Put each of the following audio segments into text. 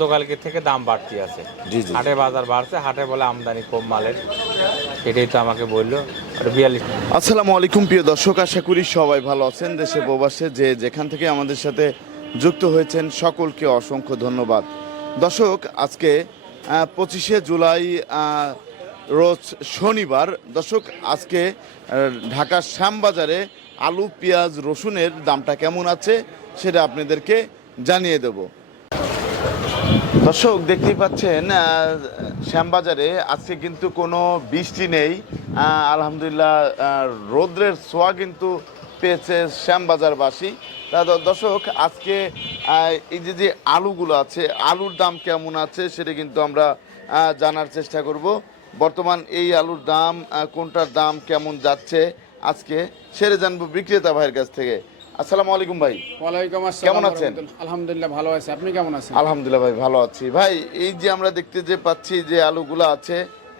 গতকালকে থেকে দাম বাড়তি আছে। জি জি। হাটে বাজার বাড়ছে, হাটে বলে আমদানি কম মালের, এটাই তো আমাকে বললো। আর 42। আসসালামু আলাইকুম প্রিয় দর্শক, আশা করি সবাই ভালো আছেন। দেশে প্রবাসে যে যেখান থেকে আমাদের সাথে যুক্ত হয়েছেন সকলকে অসংখ্য ধন্যবাদ। দর্শক, আজকে 25শে জুলাই, রোজ শনিবার। দর্শক, আজকে ঢাকার শ্যামবাজারে আলু, পেঁয়াজ, রসুনের দামটা কেমন আছে সেটা আপনাদেরকে জানিয়ে দেব। দর্শক, দেখতেই পাচ্ছেন শ্যামবাজারে আজকে কিন্তু কোনো বৃষ্টি নেই। আলহামদুলিল্লাহ, রৌদ্রের ছোঁয়া কিন্তু পেয়েছে শ্যামবাজারবাসী। তা দর্শক, আজকে এই যে আলুগুলো আছে, আলুর দাম কেমন আছে সেটা কিন্তু আমরা জানার চেষ্টা করব। বর্তমান এই আলুর দাম, কোনটার দাম কেমন যাচ্ছে আজকে সেটা জানবো বিক্রেতা ভাইয়ের কাছ থেকে। আসসালামু আলাইকুম ভাই। ওয়ালাইকুম আসসালাম। কেমন আছেন? আলহামদুলিল্লাহ ভালো আছি, আপনি কেমন আছেন? আলহামদুলিল্লাহ ভাই, ভালো আছি। ভাই, এই যে আমরা দেখতে যে পাচ্ছি যে আলুগুলো আছে,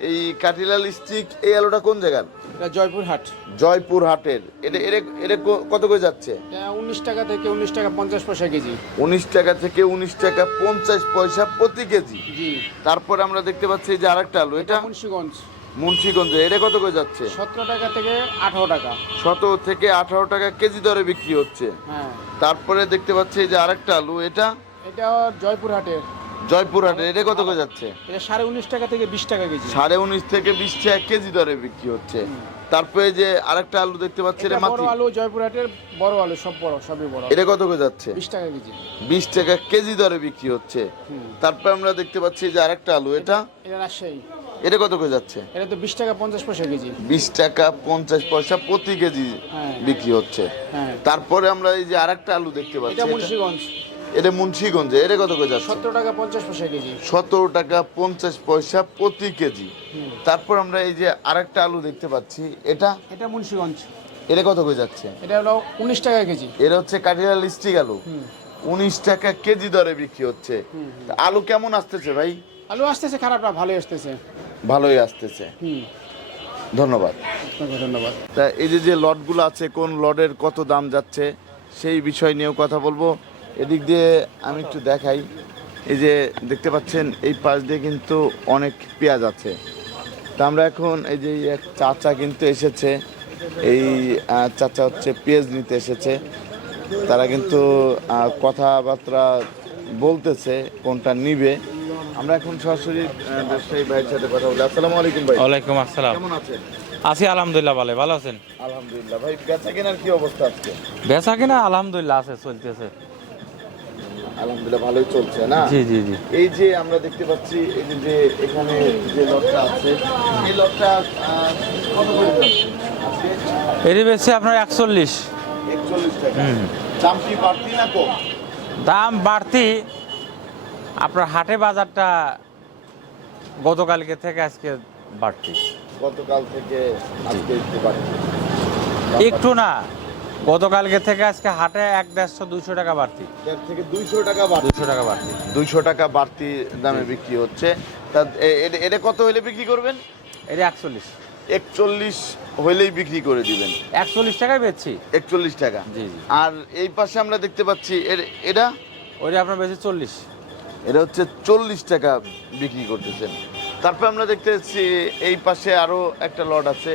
এই কাটিলাল স্টিক, এই আলুটা কোন জায়গার? এটা জয়পুরহাট। জয়পুর হাটের। এটা এটা এটা কত করে যাচ্ছে? এটা 19 টাকা থেকে 19 টাকা 50 পয়সা কেজি। 19 টাকা থেকে 19 টাকা 50 পয়সা প্রতি কেজি। জি। তারপর আমরা দেখতে পাচ্ছি যে আরেকটা আলু, এটা মুন্সিগঞ্জে, এটা কত করে যাচ্ছে? 17 টাকা থেকে 18 টাকা। 17 থেকে 18 টাকা কেজি দরে বিক্রি হচ্ছে। হ্যাঁ। তারপরে দেখতে পাচ্ছি যে আরেকটা আলু, এটা জয়পুরহাটের। জয়পুরহাটের, এটা কত করে যাচ্ছে? এটা 19.5 টাকা থেকে 20 টাকা কেজি। 19.5 থেকে 20 টাকা কেজি দরে বিক্রি হচ্ছে। তারপরে যে আরেকটা আলু দেখতে পাচ্ছি, এটা বড় আলু, জয়পুরহাটের বড় আলু, সবই বড়। এটা কত করে যাচ্ছে? 20 টাকা কেজি। 20 টাকা কেজি দরে বিক্রি হচ্ছে। তারপরে আমরা দেখতে পাচ্ছি যে আরেকটা আলু, এটা রাজশাহী। এটা কত করে যাচ্ছে? এটা তো 20 টাকা 50 পয়সা কেজি। 20 টাকা 50 পয়সা প্রতি কেজি বিক্রি হচ্ছে। হ্যাঁ। তারপরে আমরা এই যে আরেকটা আলু দেখতে পাচ্ছি, এটা মুন্সিগঞ্জ। এটা মুন্সিগঞ্জে, এটা কত করে যাচ্ছে? 17 টাকা 50 পয়সা কেজি। 17 টাকা 50 পয়সা প্রতি কেজি। তারপর আমরা এই যে আরেকটা আলু দেখতে পাচ্ছি, এটা মুন্সিগঞ্জ। এটা কত করে যাচ্ছে? এটা হলো 19 টাকা কেজি। এটা হচ্ছে কাঠিলাল স্টিক আলু, 19 টাকা কেজি দরে বিক্রি হচ্ছে। আলু কেমন আসতেছে ভাই? আলু আসতেছে, খারাপ না, ভালোই আসতেছে। ভালোই আসতেছে। ধন্যবাদ। ধন্যবাদ। তা এই যে লটগুলো আছে, কোন লটের কত দাম যাচ্ছে সেই বিষয় নিয়েও কথা বলবো। এদিক দিয়ে আমি একটু দেখাই। এই যে দেখতে পাচ্ছেন, এই পাশ দিয়ে কিন্তু অনেক পেঁয়াজ আছে। তা আমরা এখন এই যে এক চাচা কিন্তু এসেছে, এই চাচা হচ্ছে পেঁয়াজ নিতে এসেছে। তারা কিন্তু কথাবার্তা বলতেছে কোনটা নিবে। আমরা এখন সরাসরি ব্যবসায়ী ভাইয়ের সাথে কথা বলি। আসসালামু আলাইকুম ভাই। ওয়ালাইকুম আসসালাম। কেমন আছেন? আছি আলহামদুলিল্লাহ, ভালো আছেন? আলহামদুলিল্লাহ। ভাই, বেচা কেনার কি অবস্থা আজকে? বেচা কিনা আলহামদুলিল্লাহ আছে, চলতেছে। আলহামদুলিল্লাহ ভালোই চলছে না? জি জি জি। এই যে আমরা দেখতে পাচ্ছি, এই যে এখানে যে লটটা আছে, এই লটটা কত করে যাচ্ছে আজকে? এর বেশি আপনার 41। 41 টাকা। দাম কি বাড়তি না কম? দাম বাড়তি। আপনার হাটে বাজারটা গতকালকে থেকে আজকে বাড়তি। গতকাল থেকে আজকে একটু বাড়তি? একটু না, গতকালকে থেকে আজকে হাটে 150-200 টাকা বাড়তি। 1.5 থেকে 200 টাকা বাড়তি। 200 টাকা বাড়তি। 200 টাকা বাড়তি দামে বিক্রি হচ্ছে। তা এটা কত হলে বিক্রি করবেন? এটা 41। 41 হইলেই বিক্রি করে দিবেন? 41 টাকায় বেচছি। 41 টাকা। জি জি। আর এই পাশে আমরা দেখতে পাচ্ছি, এটা ওইটা আপনার বেশি 40। এটা হচ্ছে 40 টাকা বিক্রি করতেছেন। তারপর আমরা দেখতে পাচ্ছি এই পাশে আরো একটা লট আছে,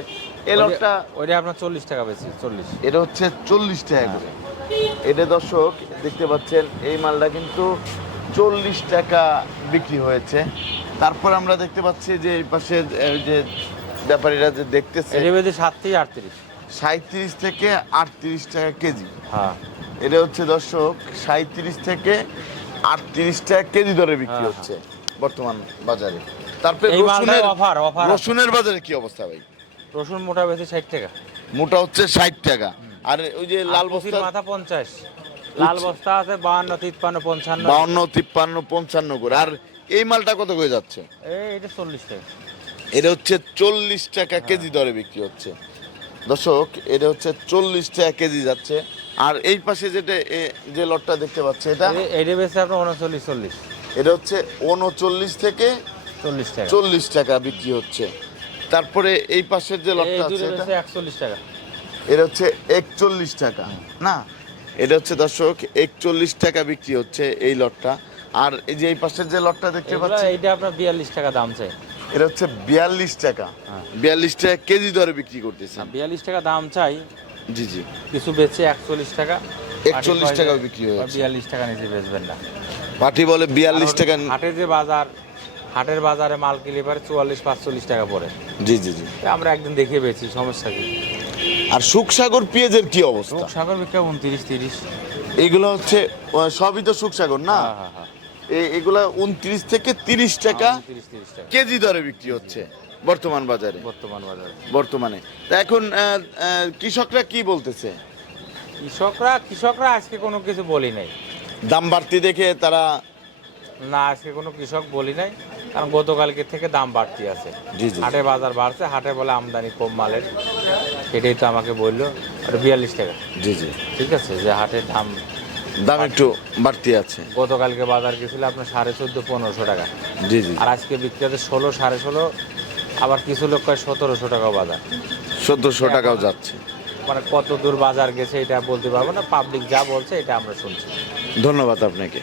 এই লটটা ওইটা আপনার 40 টাকা বেশি। 40। এটা হচ্ছে 40 টাকা করে। এটা দর্শক দেখতে পাচ্ছেন, এই মালটা কিন্তু 40 টাকা বিক্রি হয়েছে। তারপর আমরা দেখতে পাচ্ছি যে এই পাশে যে ব্যাপারীরা যে দেখতেছে, এটা বেশি 37-38। 37 থেকে 38 টাকা কেজি। হ্যাঁ। এটা হচ্ছে দর্শক 37 থেকে 38 টাকা কেজি দরে বিক্রি হচ্ছে বর্তমান বাজারে। তারপরে রসুনের বাজারে কি অবস্থা ভাই? রসুন মোটা বেশি 60 টাকা। মোটা হচ্ছে 60 টাকা। আর ওই যে লাল বস্তা মাথা 50। লাল বস্তা আছে 52, 53, 55। 52, 53, 55 করে। আর এই মালটা কত করে যাচ্ছে? এটা 40 টাকা। এটা হচ্ছে 40 টাকা কেজি দরে বিক্রি হচ্ছে দর্শক। এটা হচ্ছে 40 টাকা কেজি যাচ্ছে। আর এই পাশে যেটা যে লটটা দেখতে পাচ্ছে, এটা বেশি আপনার 39-40। এটা হচ্ছে 39 থেকে 40 টাকা বিক্রি হচ্ছে। তারপরে এই পাশের যে লটটা আছে, এটা 41 টাকা। এটা হচ্ছে 41 টাকা না, এটা হচ্ছে দর্শক 41 টাকা বিক্রি হচ্ছে এই লটটা। আর এই যে এই পাশের যে লটটা দেখতে এগুলা পাচ্ছি, এইটা আপনার 42 টাকা দাম চাই। এটা হচ্ছে 42 টাকা। হ্যাঁ। 42 টাকা কেজি দরে বিক্রি করতেছেন? 42 টাকা দাম চাই, জি জি। কিছু বেচে 41 টাকা, 41 টাকাও বিক্রি হয়েছে। 42 টাকা নিচে বেচবেন না। পাটি বলে 42 টাকা। হাটে যে বাজার, হাটের বাজারে মাল কিনলে পারে 44-45 টাকা পড়ে। জি জি জি। আমরা একদিন দেখে বেচি, সমস্যা কি? আর সুখসাগর পেঁয়াজের কি অবস্থা? সাগর বিক্রি 29-30। এগুলো হচ্ছে সবই তো সুখসাগর না? হ্যাঁ হ্যাঁ হ্যাঁ, এগুলা 29 থেকে 30 টাকা 29-30 টাকা কেজি দরে বিক্রি হচ্ছে বর্তমান বাজারে, বর্তমান বাজারে। বর্তমানে। তা এখন কৃষকরা কি বলতেছে? কৃষকরা আজকে কোনো কিছু বলি নাই। দাম বাড়তি দেখে তারা? না, আজকে কোনো কৃষক বলি নাই, কারণ গতকালকে থেকে দাম বাড়তি আছে। জি জি। হাটে বাজার বাড়ছে, হাটে বলে আমদানি কম মালের, এটাই তো আমাকে বললো। আর 42 টাকা, জি জি। ঠিক আছে, যে হাটের দাম দাম একটু বাড়তি আছে। গতকালকে বাজার গেছিল আপনার 1450-1500 টাকা, জি জি। আর আজকে বিক্রি হচ্ছে 16-16.5, আবার কিছু লোক কয় 1700 টাকাও বাজার। 1400 টাকাও যাচ্ছে। মানে কত দূর বাজার গেছে এটা বলতে পারবো না, পাবলিক যা বলছে এটা আমরা শুনছি। ধন্যবাদ আপনাকে।